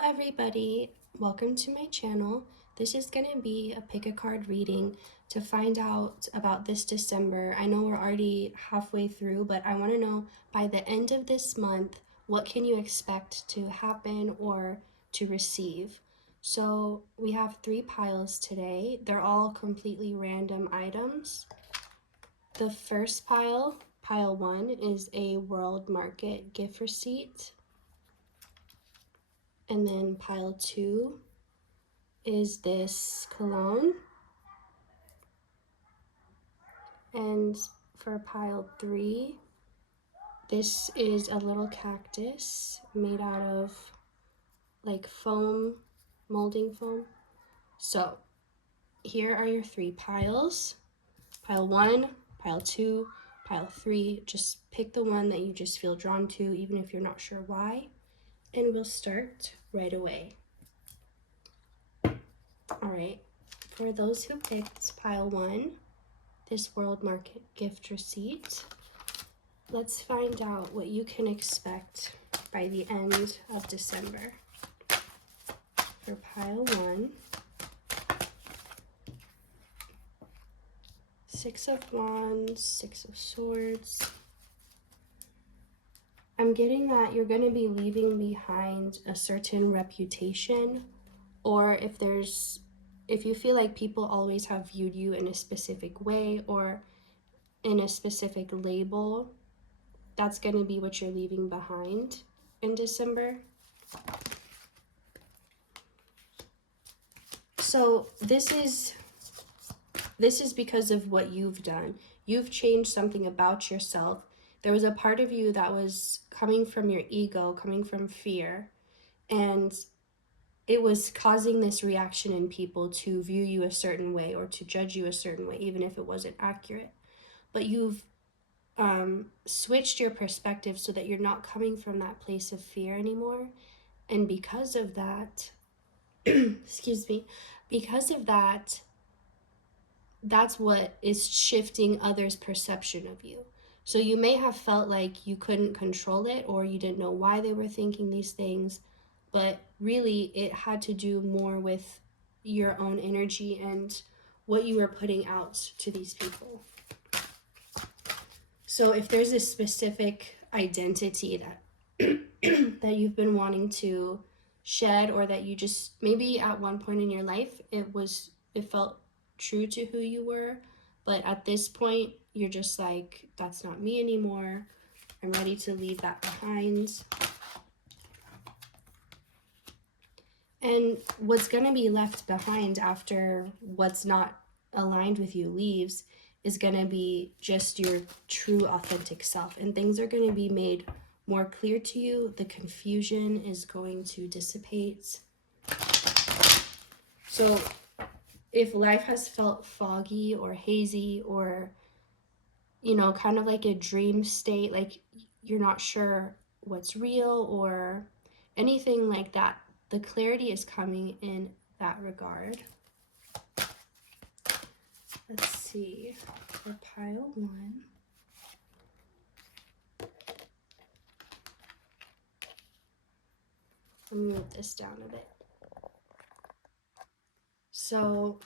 Hello everybody, welcome to my channel. This is going to be a pick a card reading to find out about this December. I know we're already halfway through, but I want to know by the end of this month, what can you expect to happen or to receive? So we have 3 piles today. They're all completely random items. The first pile, pile 1, is a World Market gift receipt. And then pile 2 is this cologne. And for pile 3, this is a little cactus made out of like foam, molding foam. So here are your 3 piles. Pile 1, pile 2, pile 3. Just pick the one that you just feel drawn to, even if you're not sure why. And we'll start right away. All right, for those who picked pile 1, this World Market gift receipt, let's find out what you can expect by the end of December. For pile 1, 6 of Wands, 6 of Swords. I'm getting that you're going to be leaving behind a certain reputation, or if you feel like people always have viewed you in a specific way or in a specific label, that's going to be what you're leaving behind in December. So this is because of what you've done. You've changed something about yourself. There was a part of you that was coming from your ego, coming from fear, and it was causing this reaction in people to view you a certain way or to judge you a certain way, even if it wasn't accurate. But you've switched your perspective so that you're not coming from that place of fear anymore. And because of that, excuse me, because of that, that's what is shifting others' perception of you. So you may have felt like you couldn't control it or you didn't know why they were thinking these things, but really it had to do more with your own energy and what you were putting out to these people. So if there's a specific identity that that you've been wanting to shed, or that you just maybe at one point in your life it felt true to who you were, but at this point you're just like, that's not me anymore. I'm ready to leave that behind. And what's going to be left behind after what's not aligned with you leaves is going to be just your true authentic self, and things are going to be made more clear to you. The confusion is going to dissipate. So if life has felt foggy or hazy or, you know, kind of like a dream state, like you're not sure what's real or anything like that, the clarity is coming in that regard. Let's see, for pile 1. Let me move this down a bit. So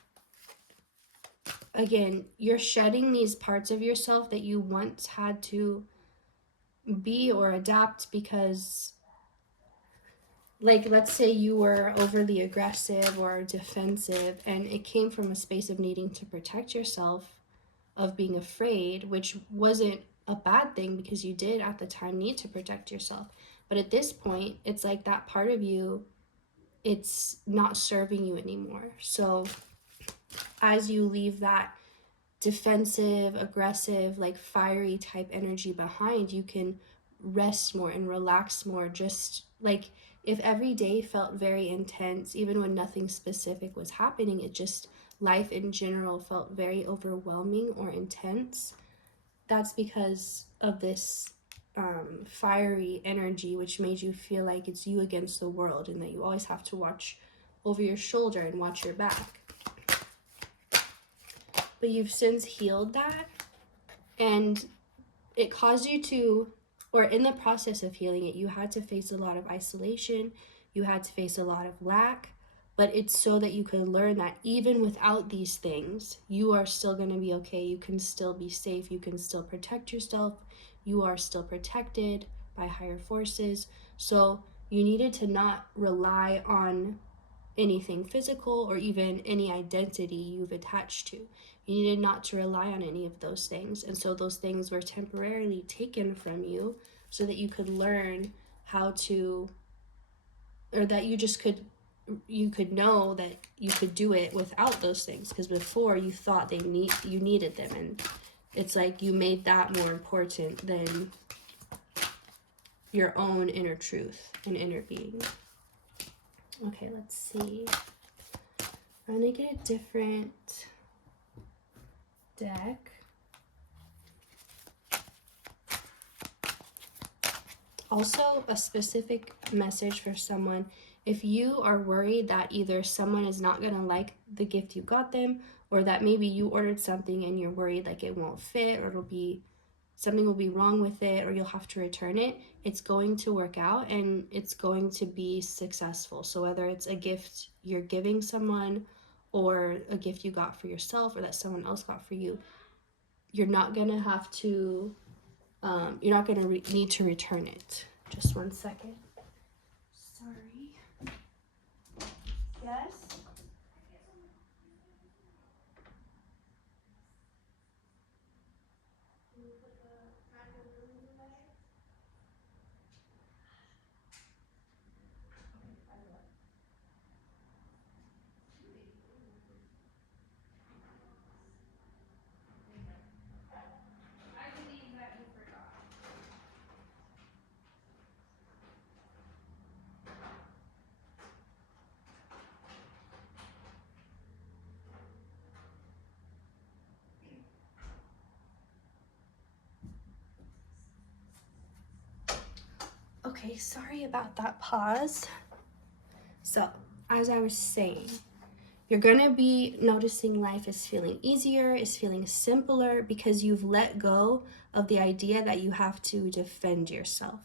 again, you're shedding these parts of yourself that you once had to be or adapt because, like, let's say you were overly aggressive or defensive, and it came from a space of needing to protect yourself, of being afraid, which wasn't a bad thing because you did at the time need to protect yourself. But at this point, it's like that part of you, it's not serving you anymore. So as you leave that defensive, aggressive, like fiery type energy behind, you can rest more and relax more. Just like if every day felt very intense, even when nothing specific was happening, it just, life in general felt very overwhelming or intense. That's because of this fiery energy, which made you feel like it's you against the world and that you always have to watch over your shoulder and watch your back. But you've since healed that, and it caused you to, or in the process of healing it, you had to face a lot of isolation. you had to face a lot of lack, but it's so that you could learn that even without these things, you are still going to be okay. You can still be safe. You can still protect yourself. You are still protected by higher forces. So you needed to not rely on anything physical or even any identity you've attached to. You needed not to rely on any of those things. And so those things were temporarily taken from you so that you could learn how to, or that you could know that you could do it without those things, because before you thought you needed them, and it's like you made that more important than your own inner truth and inner being. Okay, let's see. I'm gonna get a different deck. Also, a specific message for someone. If you are worried that either someone is not gonna like the gift you got them, or that maybe you ordered something and you're worried like it won't fit, or something will be wrong with it, or you'll have to return it, it's going to work out and it's going to be successful. So whether it's a gift you're giving someone or a gift you got for yourself or that someone else got for you, you're not gonna have to, you're not gonna need to return it. Just one second. Sorry. Yes? Okay, sorry about that pause. So, as I was saying, you're gonna be noticing life is feeling easier, is feeling simpler, because you've let go of the idea that you have to defend yourself.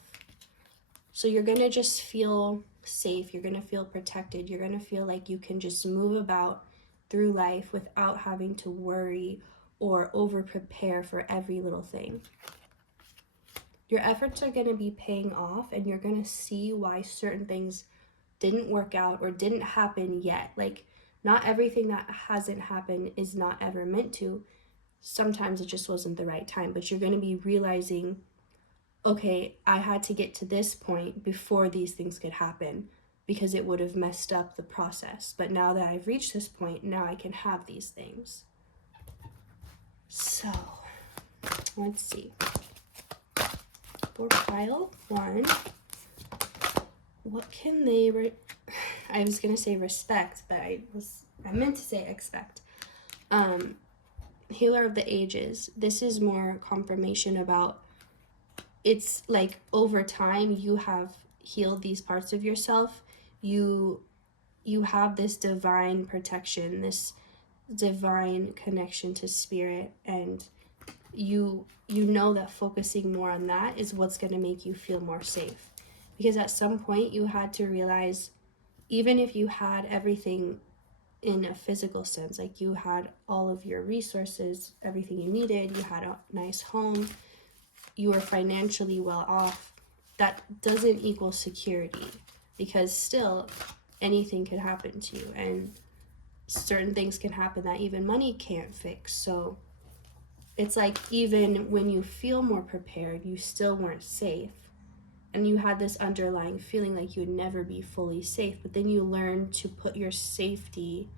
So you're gonna just feel safe, you're gonna feel protected, you're gonna feel like you can just move about through life without having to worry or over prepare for every little thing. Your efforts are gonna be paying off, and you're gonna see why certain things didn't work out or didn't happen yet. Like, not everything that hasn't happened is not ever meant to. Sometimes it just wasn't the right time, but you're going to be realizing, okay, I had to get to this point before these things could happen because it would have messed up the process. But now that I've reached this point, now I can have these things. So, let's see. For pile 1, what can they I was gonna say respect, but I meant to say expect. Healer of the Ages. This is more confirmation about, it's like over time you have healed these parts of yourself. You have this divine protection, this divine connection to spirit, and you know that focusing more on that is what's going to make you feel more safe. Because at some point you had to realize, even if you had everything in a physical sense, like you had all of your resources, everything you needed, you had a nice home, you were financially well off, that doesn't equal security, because still anything could happen to you, and certain things can happen that even money can't fix. So it's like, even when you feel more prepared, you still weren't safe. And you had this underlying feeling like you would never be fully safe. But then you learn to put your safety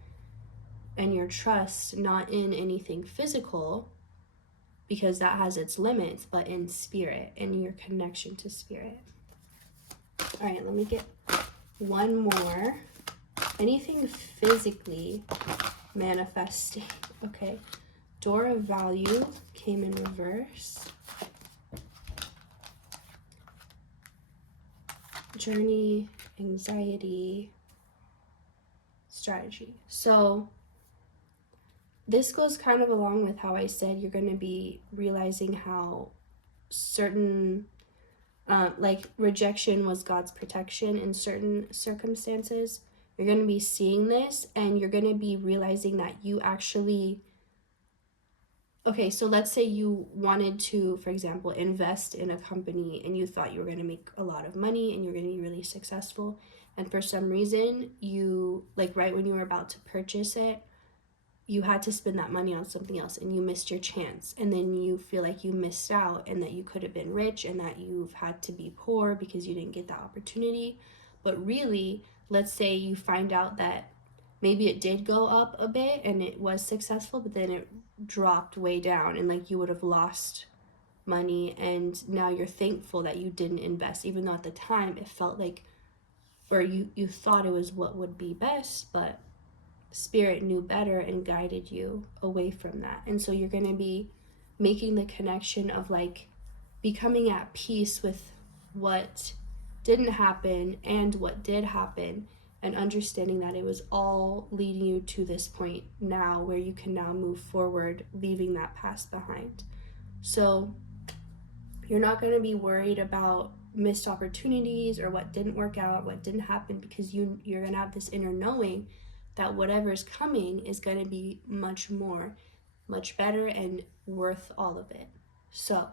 and your trust not in anything physical, because that has its limits, but in spirit and your connection to spirit. All right, let me get one more. Anything physically manifesting. Okay. Door of Value came in reverse. Journey, anxiety, strategy. So this goes kind of along with how I said you're going to be realizing how certain like rejection was God's protection in certain circumstances. You're going to be seeing this, and you're going to be realizing that you actually, okay, so let's say you wanted to, for example, invest in a company and you thought you were going to make a lot of money and you're going to be really successful. And for some reason, you, like right when you were about to purchase it, you had to spend that money on something else and you missed your chance. And then you feel like you missed out and that you could have been rich and that you've had to be poor because you didn't get that opportunity. But really, let's say you find out that maybe it did go up a bit and it was successful, but then it dropped way down and like you would have lost money, and now you're thankful that you didn't invest, even though at the time it felt like, or you thought it was what would be best, but Spirit knew better and guided you away from that. And so you're going to be making the connection of like becoming at peace with what didn't happen and what did happen, and understanding that it was all leading you to this point now where you can now move forward, leaving that past behind. So you're not going to be worried about missed opportunities or what didn't work out, what didn't happen, because you're going to have this inner knowing that whatever's coming is going to be much more, much better, and worth all of it. So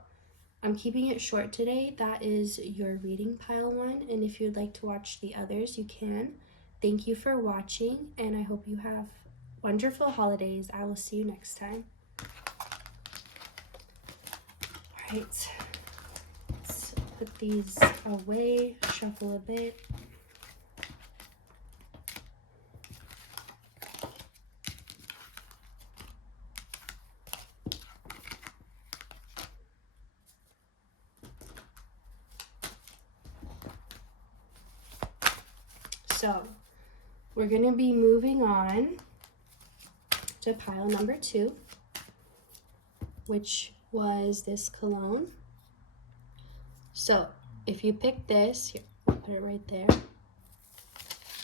I'm keeping it short today. That is your reading pile 1, and if you'd like to watch the others, you can. Thank you for watching, and I hope you have wonderful holidays. I will see you next time. All right, let's put these away, shuffle a bit. So we're going to be moving on to pile number 2, which was this cologne. So if you pick this, here, I'll put it right there.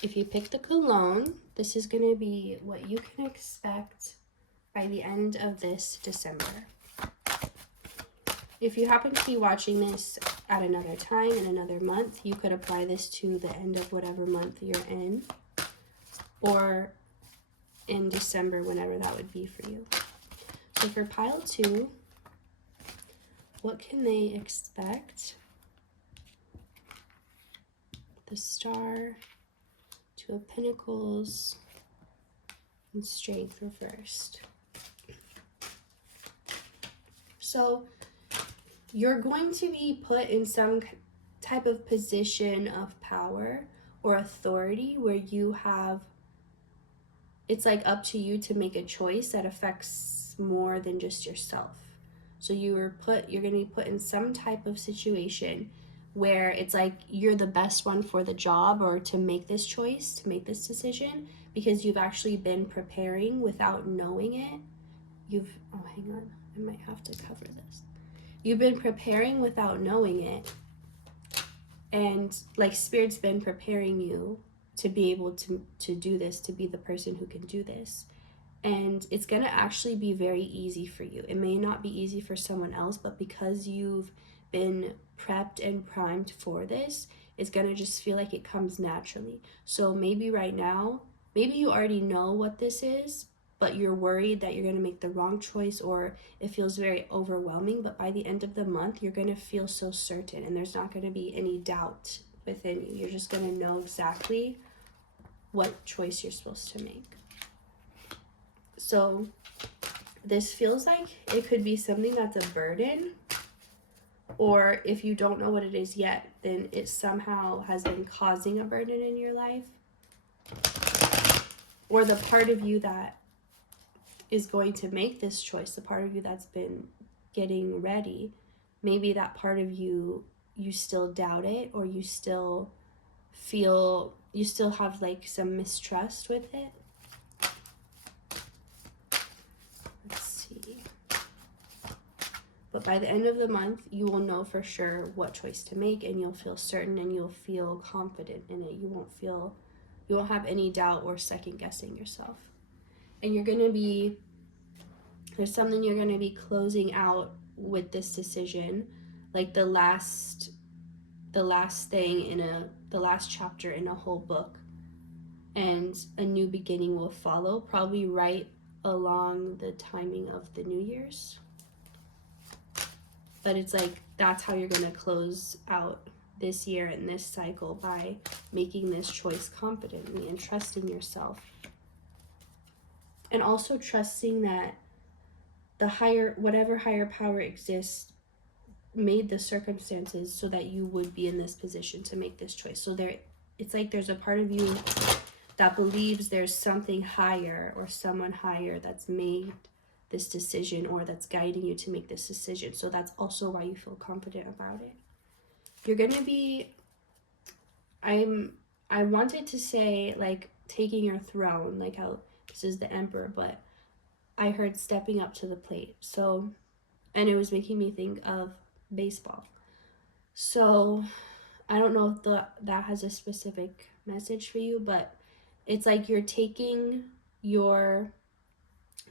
If you pick the cologne, this is going to be what you can expect by the end of this December. If you happen to be watching this at another time in another month, you could apply this to the end of whatever month you're in, or in December, whenever that would be for you. So for pile 2, what can they expect? The Star, 2 of Pentacles, and Strength reversed. So you're going to be put in some type of position of power or authority where you have, it's like up to you to make a choice that affects more than just yourself. So you're going to be put in some type of situation where it's like you're the best one for the job, or to make this choice, to make this decision, because you've actually been preparing without knowing it. Oh, hang on, I might have to cover this. You've been preparing without knowing it, and like Spirit's been preparing you to be able to do this, to be the person who can do this. And it's going to actually be very easy for you. It may not be easy for someone else, but because you've been prepped and primed for this, it's going to just feel like it comes naturally. So maybe right now, maybe you already know what this is, but you're worried that you're going to make the wrong choice, or it feels very overwhelming. But by the end of the month, you're going to feel so certain, and there's not going to be any doubt within you. You're just going to know exactly what choice you're supposed to make. So this feels like it could be something that's a burden, or if you don't know what it is yet, then it somehow has been causing a burden in your life, or the part of you that is going to make this choice, the part of you that's been getting ready, maybe that part of you still doubt it, or you still have like some mistrust with it. But by the end of the month, you will know for sure what choice to make, and you'll feel certain, and you'll feel confident in it. You won't have any doubt or second guessing yourself. And there's something you're going to be closing out with this decision, like the last the last thing in the last chapter in a whole book, and a new beginning will follow, probably right along the timing of the New Year's. But it's like that's how you're going to close out this year and this cycle, by making this choice confidently and trusting yourself. And also trusting that whatever higher power exists made the circumstances so that you would be in this position to make this choice. So it's like there's a part of you that believes there's something higher or someone higher that's made this decision, or that's guiding you to make this decision. So that's also why you feel confident about it. You're gonna be, I wanted to say like taking your throne, like how this is the emperor, but I heard stepping up to the plate. So, and it was making me think of baseball. So I don't know if that has a specific message for you, but it's like you're taking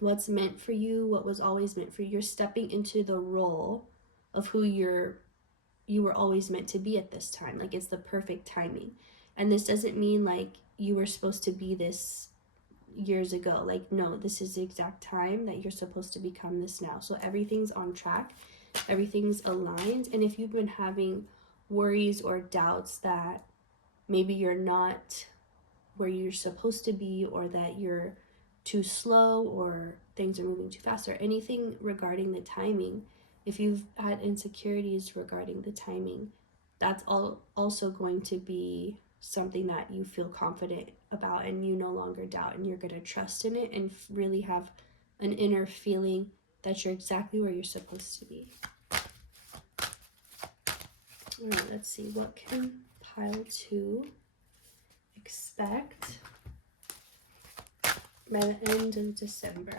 what's meant for you, what was always meant for you. You're stepping into the role of who you were always meant to be at this time. Like it's the perfect timing. And this doesn't mean like you were supposed to be this years ago. Like, no, this is the exact time that you're supposed to become this now. So everything's on track, everything's aligned. And if you've been having worries or doubts that maybe you're not where you're supposed to be, or that you're too slow, or things are moving too fast, or anything regarding the timing, if you've had insecurities regarding the timing, that's also going to be something that you feel confident about, and you no longer doubt, and you're going to trust in it and really have an inner feeling that you're exactly where you're supposed to be. All right, let's see, what can pile 2 expect by the end of December?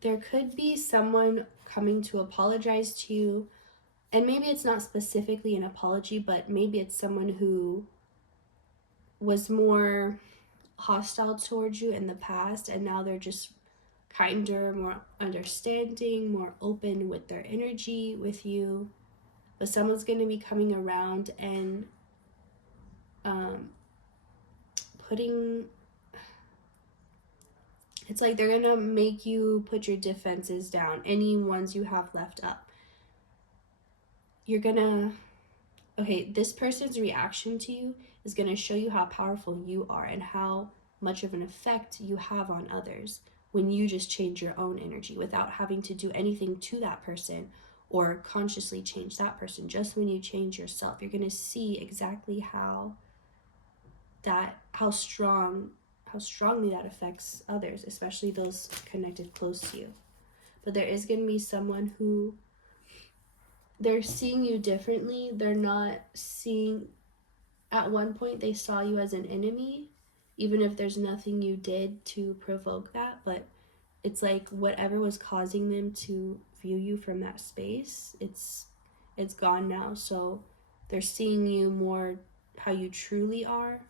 There could be someone coming to apologize to you, and maybe it's not specifically an apology, but maybe it's someone who was more hostile towards you in the past, and now they're just kinder, more understanding, more open with their energy with you. But someone's going to be coming around and it's like they're gonna make you put your defenses down, any ones you have left up. This person's reaction to you is gonna show you how powerful you are and how much of an effect you have on others when you just change your own energy without having to do anything to that person or consciously change that person. Just when you change yourself, you're gonna see exactly how strongly that affects others, especially those connected close to you. But there is going to be someone who they're seeing you differently. They're not seeing, at one point they saw you as an enemy, even if there's nothing you did to provoke that. But it's like whatever was causing them to view you from that space, it's gone now. So they're seeing you more how you truly are,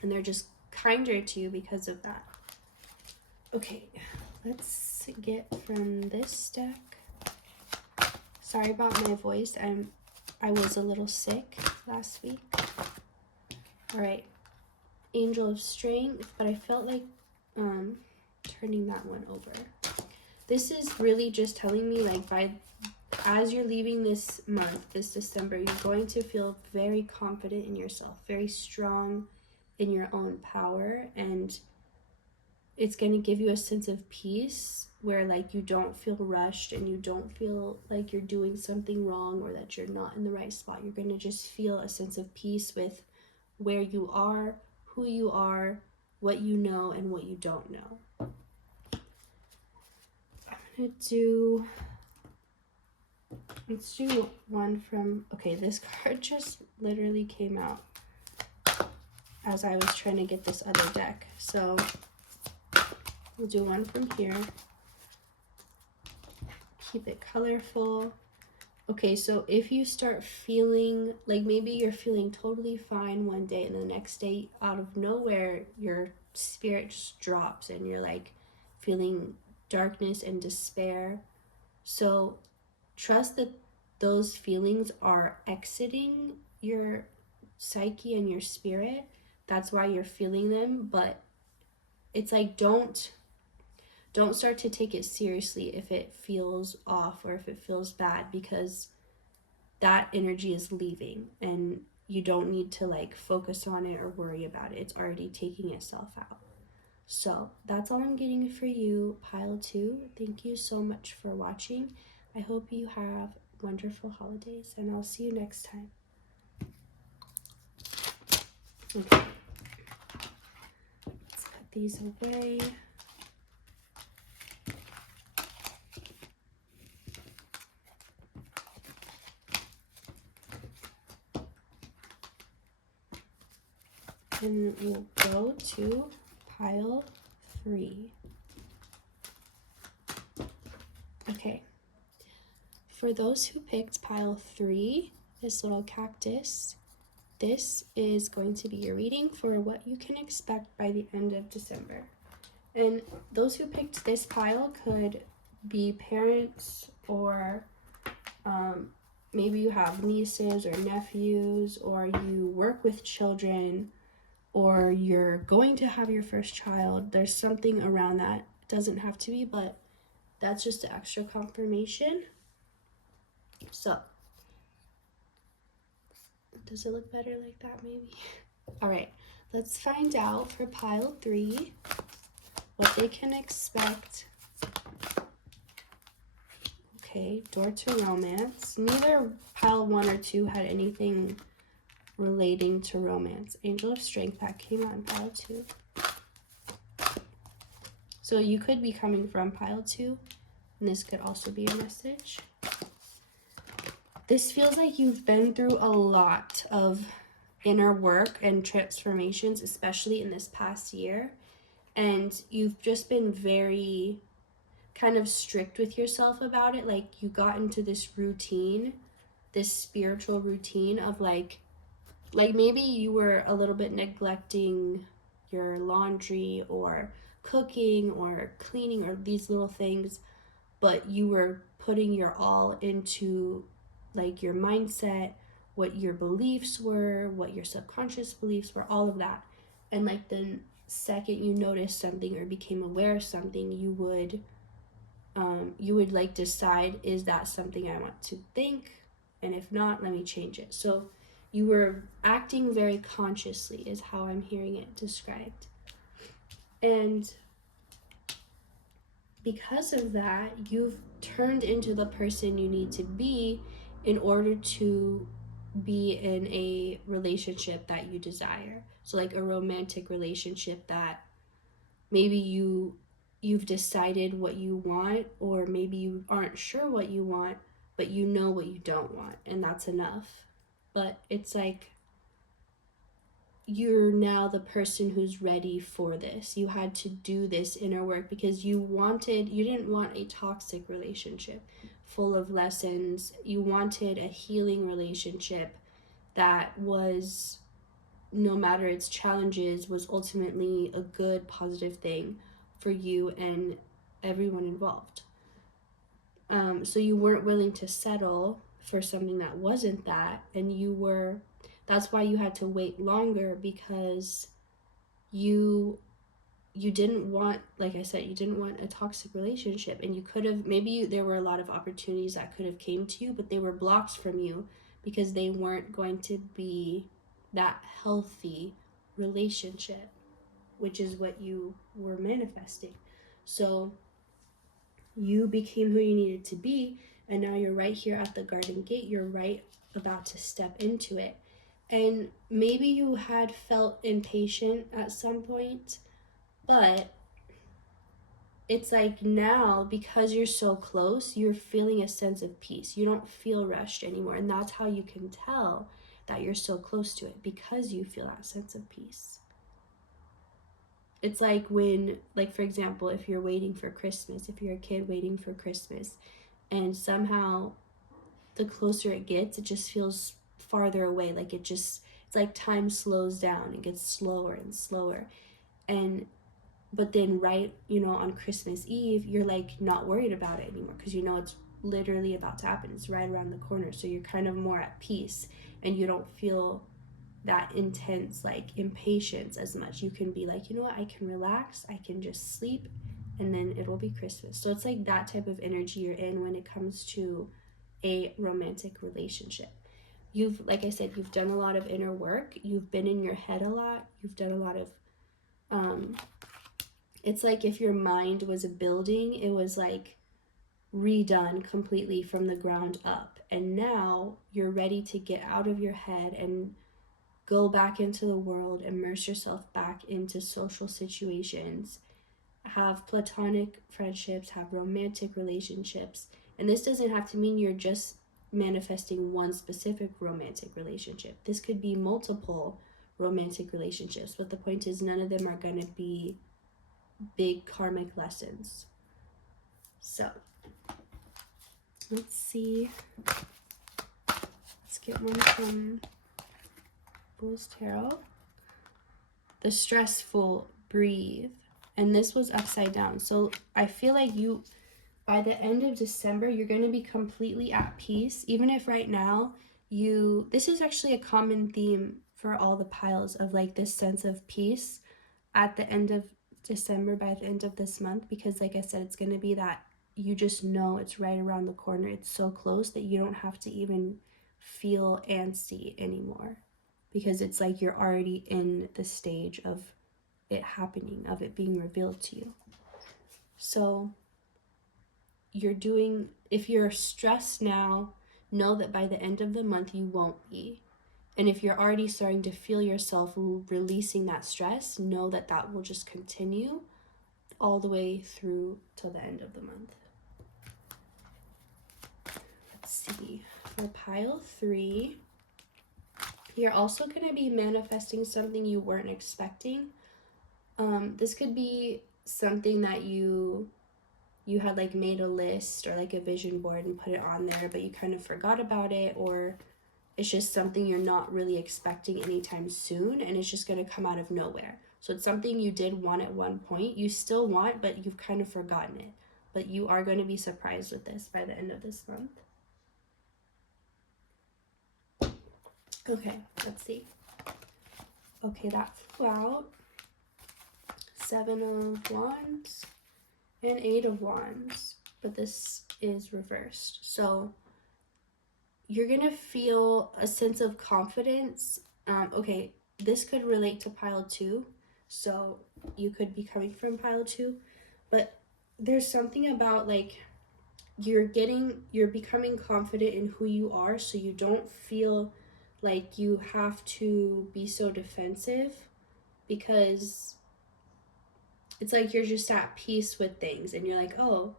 and they're just kinder to you because of that. Okay, let's get from this deck. Sorry about my voice. I was a little sick last week. All right, Angel of Strength, but I felt like turning that one over. This is really just telling me like as you're leaving this month, this December, you're going to feel very confident in yourself, very strong in your own power, and it's going to give you a sense of peace where like you don't feel rushed and you don't feel like you're doing something wrong or that you're not in the right spot. You're going to just feel a sense of peace with where you are, who you are, what you know, and what you don't know. Let's do one from, okay, this card just literally came out as I was trying to get this other deck. So we'll do one from here. Keep it colorful. Okay, so if you start feeling like maybe you're feeling totally fine one day and the next day out of nowhere your spirit just drops and you're like feeling darkness and despair. So trust that those feelings are exiting your psyche and your spirit. That's why you're feeling them. But it's like, don't start to take it seriously if it feels off or if it feels bad, because that energy is leaving and you don't need to like focus on it or worry about it. It's already taking itself out. So that's all I'm getting for you, pile 2. Thank you so much for watching. I hope you have wonderful holidays, and I'll see you next time. Okay. Let's put these away. And we'll go to pile 3. Okay. For those who picked pile 3, this little cactus, this is going to be your reading for what you can expect by the end of December. And those who picked this pile could be parents, or maybe you have nieces or nephews, or you work with children, or you're going to have your first child. There's something around that. It doesn't have to be, but that's just the extra confirmation. So, does it look better like that maybe? All right, let's find out for pile 3 what they can expect. Okay, door to romance. Neither pile 1 or 2 had anything relating to romance. Angel of Strength, that came out in pile 2. So you could be coming from pile 2, and this could also be a message. This feels like you've been through a lot of inner work and transformations, especially in this past year. And you've just been very kind of strict with yourself about it. Like, you got into this routine, this spiritual routine of like maybe you were a little bit neglecting your laundry or cooking or cleaning or these little things, but you were putting your all into like your mindset, what your beliefs were, what your subconscious beliefs were, all of that. And like the second you noticed something or became aware of something, you would like decide, is that something I want to think? And if not, let me change it. So you were acting very consciously is how I'm hearing it described. And because of that, you've turned into the person you need to be in order to be in a relationship that you desire. So like a romantic relationship that maybe you've decided what you want, or maybe you aren't sure what you want, but you know what you don't want, and that's enough. But it's like you're now the person who's ready for this. You had to do this inner work because you didn't want a toxic relationship full of lessons. You wanted a healing relationship that was, no matter its challenges, was ultimately a good, positive thing for you and everyone involved. So you weren't willing to settle for something that wasn't that, and that's why you had to wait longer, because you didn't want, like I said, you didn't want a toxic relationship. And you could have, there were a lot of opportunities that could have came to you, but they were blocked from you because they weren't going to be that healthy relationship, which is what you were manifesting. So you became who you needed to be, and now you're right here at the garden gate. You're right about to step into it. And maybe you had felt impatient at some point, but it's like now, because you're so close, you're feeling a sense of peace. You don't feel rushed anymore. And that's how you can tell that you're so close to it, because you feel that sense of peace. It's like when, like, for example, if you're waiting for Christmas, if you're a kid waiting for Christmas, and somehow the closer it gets, it just feels farther away. Like it's like time slows down. It gets slower and slower. But then on Christmas Eve, you're like not worried about it anymore, because it's literally about to happen. It's right around the corner. So you're kind of more at peace, and you don't feel that intense like impatience as much. You can be like, you know what, I can relax, I can just sleep, and then it'll be Christmas. So it's like that type of energy you're in when it comes to a romantic relationship. You've, like I said, you've done a lot of inner work, you've been in your head a lot, you've done a lot of it's like if your mind was a building, it was like redone completely from the ground up, and now you're ready to get out of your head and go back into the world, immerse yourself back into social situations, have platonic friendships, have romantic relationships. And this doesn't have to mean you're just manifesting one specific romantic relationship. This could be multiple romantic relationships, but the point is none of them are going to be big karmic lessons. So, let's see. Let's get one from Fool's Tarot. The stressful breathe. And this was upside down. So I feel like you, by the end of December, you're going to be completely at peace. Even if right now this is actually a common theme for all the piles of like this sense of peace at the end of December, by the end of this month, because like I said, it's going to be that you just know it's right around the corner. It's so close that you don't have to even feel antsy anymore, because it's like you're already in the stage of it happening, of it being revealed to you. So if you're stressed now, know that by the end of the month you won't be. And if you're already starting to feel yourself releasing that stress, know that that will just continue all the way through till the end of the month. Let's see. For pile 3, you're also going to be manifesting something you weren't expecting. This could be something that you had like made a list or like a vision board and put it on there, but you kind of forgot about it, or it's just something you're not really expecting anytime soon, and it's just going to come out of nowhere. So it's something you did want at one point, you still want, but you've kind of forgotten it. But you are going to be surprised with this by the end of this month. Okay, let's see. Okay, that flew out. 7 of Wands and 8 of Wands, but this is reversed. So you're gonna feel a sense of confidence. Okay, this could relate to pile 2, so you could be coming from pile 2, but there's something about like you're becoming confident in who you are, so you don't feel like you have to be so defensive, because it's like you're just at peace with things, and you're like, oh,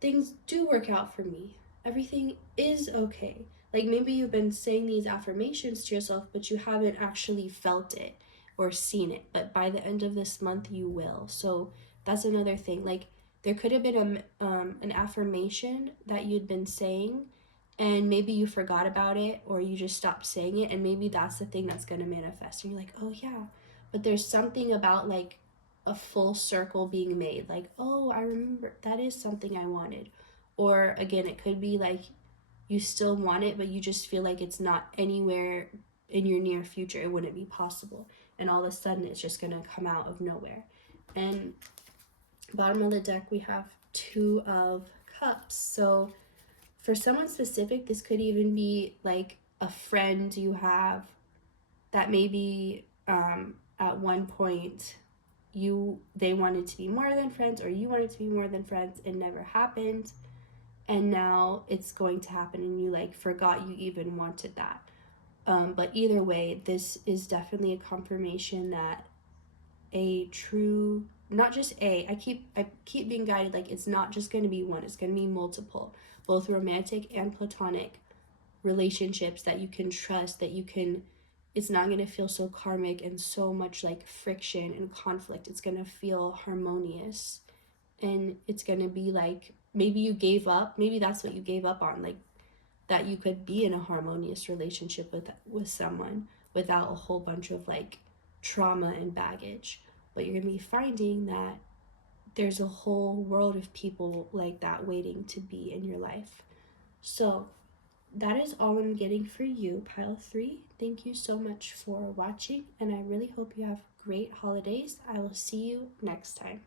things do work out for me. Everything is okay. Like maybe you've been saying these affirmations to yourself, but you haven't actually felt it or seen it. But by the end of this month, you will. So that's another thing. Like there could have been an affirmation that you'd been saying, and maybe you forgot about it, or you just stopped saying it, and maybe that's the thing that's going to manifest. And you're like, oh yeah. But there's something about like a full circle being made, like, oh, I remember that is something I wanted. Or again, it could be like you still want it, but you just feel like it's not anywhere in your near future, it wouldn't be possible, and all of a sudden it's just going to come out of nowhere. And bottom of the deck we have 2 of Cups. So for someone specific, this could even be like a friend you have that maybe at one point they wanted to be more than friends, or you wanted to be more than friends. It never happened, and now it's going to happen, and you like forgot you even wanted that. But either way, this is definitely a confirmation that a true, not just I keep being guided, like it's not just going to be one, it's going to be multiple, both romantic and platonic relationships that you can trust, that you can, it's not going to feel so karmic and so much like friction and conflict. It's going to feel harmonious, and it's going to be like maybe you gave up, maybe that's what you gave up on, like that you could be in a harmonious relationship with someone without a whole bunch of like trauma and baggage. But you're going to be finding that there's a whole world of people like that waiting to be in your life. So that is all I'm getting for you, pile 3. Thank you so much for watching, and I really hope you have great holidays. I will see you next time.